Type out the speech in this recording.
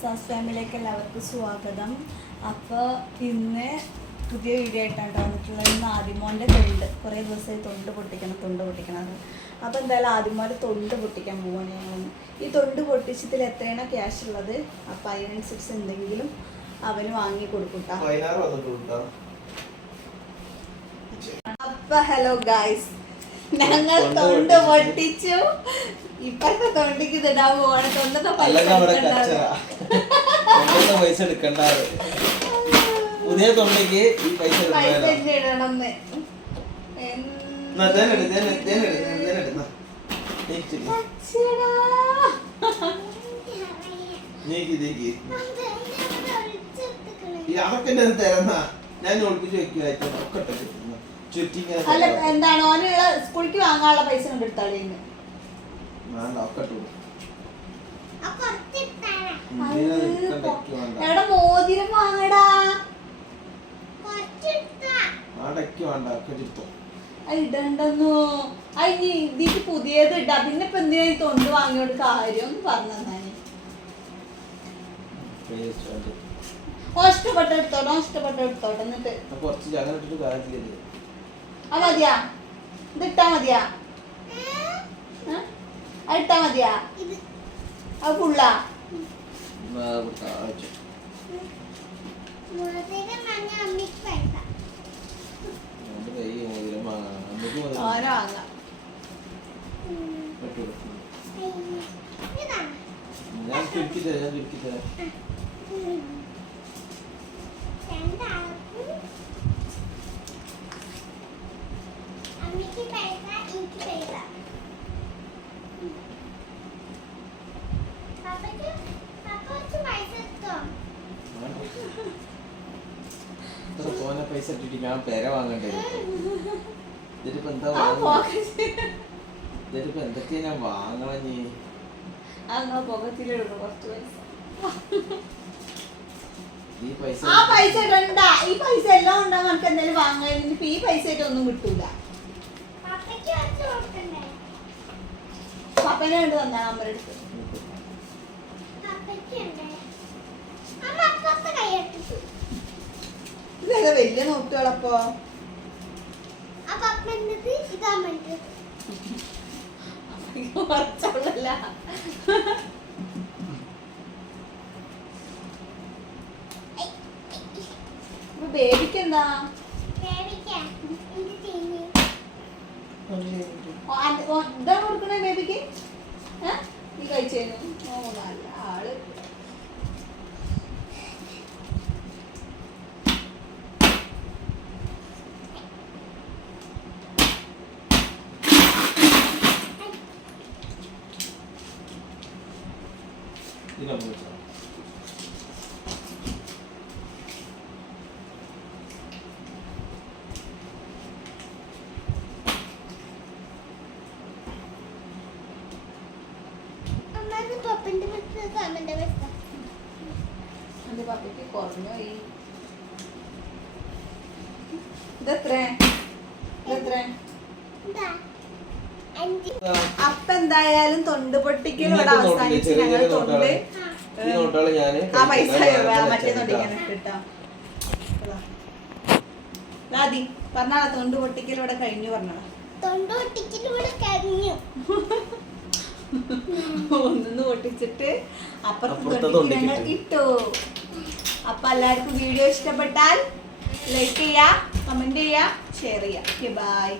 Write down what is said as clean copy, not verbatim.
സാസ് ഫാമിലിയിലേക്ക് എല്ലാവർക്കും സ്വാഗതം. അപ്പോൾ ഇന്ന് പുതിയ വീഡിയോ ആയിട്ടാണ് വന്നിട്ടുള്ളത്. ഇന്ന് ആദിമോൻ്റെ തൊണ്ട് കുറേ ദിവസമായി തൊണ്ട് പൊട്ടിക്കണം. അപ്പോൾ എന്തായാലും ആദിമോൻ്റെ തൊണ്ട് പൊട്ടിക്കാൻ പോവുകയാണ് ഞങ്ങൾ. ഈ തൊണ്ട് പൊട്ടിച്ചതിൽ എത്രയാണ് ക്യാഷ് ഉള്ളത്, അപ്പോൾ അതിനനുസരിച്ച് എന്തെങ്കിലും അവന് വാങ്ങി കൊടുക്കൂട്ടാ. അപ്പോൾ ഹലോ ഗായ്സ്, ഞങ്ങൾ തൊണ്ട് പൊട്ടിച്ചു. ഇപ്പഴത്തെ തൊണ്ടിക്ക് ഇതിടാൻ പോവാണ്. തൊണ്ടത്തെ പൈസ എടുക്കണ്ട, പുതിയ തൊണ്ടിക്ക് ഈ പൈസ ഇടണമെന്ന്. ഞാൻ ഒളിപ്പിച്ച് വെക്കുവായിട്ട് അല്ല, എന്താണ് ഓനുള്ള സ്കൂളിക്ക് വാങ്ങാനുള്ള പൈസ കൊണ്ടെടുത്താളേന്ന്. എവിടെ മോതിരം വാങ്ങടാ, ഇടണ്ടെന്നു. അതിന് ഇതിക്ക് പുതിയത് ഇടാ. പിന്നെ ഇപ്പൊ എന്തിനാ ഈ തൊണ്ട് വാങ്ങിയോണ്ട് കാര്യം ഒന്ന് പറഞ്ഞു തന്നാ. ഇഷ്ടപ്പെട്ട എടുത്തോട്ടെ എന്നിട്ട് അത് മതിയാ, ഇതിട്ടാ മതിയാ, അതിട്ടാ മതിയാ, അത് ഫുള്ളാ. ഓരോ വാങ്ങാം. ഞാൻ ചുരുക്കി തരാം. പൈസ ഇട്ടിട്ട് ഞാൻ പേര വാങ്ങണ്ടേ? ഇതിപ്പോ എന്താ ഇതിപ്പോ എന്തൊക്കെയാ ഞാൻ വാങ്ങണം? ഈ പൈസ ഇടണ്ട. ഈ പൈസ എല്ലാം ഉണ്ടാകും. നമുക്ക് എന്തെങ്കിലും വാങ്ങാൻ. ഇപ്പൊ ഈ പൈസ ആയിട്ട് ഒന്നും കിട്ടൂല. പപ്പനെ കൊണ്ട് തന്നാ അമ്മയുടെ അടുത്ത്. ഇതേതാ വലിയ നോട്ടുകളപ്പോ? ബേബിക്ക് എന്താ ഇതാണ് കൊടുക്കണേ ബേബിക്ക്? ഈ കഴിച്ചേനു. ഓ നല്ല ആള്. പപ്പയ്ക്ക് കുറഞ്ഞു. അപ്പൊ എന്തായാലും തൊണ്ട് പൊട്ടിക്കൽ ഇവിടെ അവസാനിച്ച് ഞങ്ങൾ തൊണ്ട് ആ പൈസ മറ്റേ തൊണ്ടിക്കാൻ ഇട്ടാ ആദി പറഞ്ഞാ. തൊണ്ട് പൊട്ടിക്കൽ ഇവിടെ കഴിഞ്ഞു പറഞ്ഞാ. ഒന്നു പൊട്ടിച്ചിട്ട് അപ്പുറത്ത് ഞങ്ങൾ ഇട്ടു. അപ്പൊ എല്ലാവർക്കും വീഡിയോ ഇഷ്ടപ്പെട്ടാൽ ലൈക്ക് ചെയ്യാ, കമന്റ് ചെയ്യാ, ഷെയർ ചെയ്യാ. ബൈ.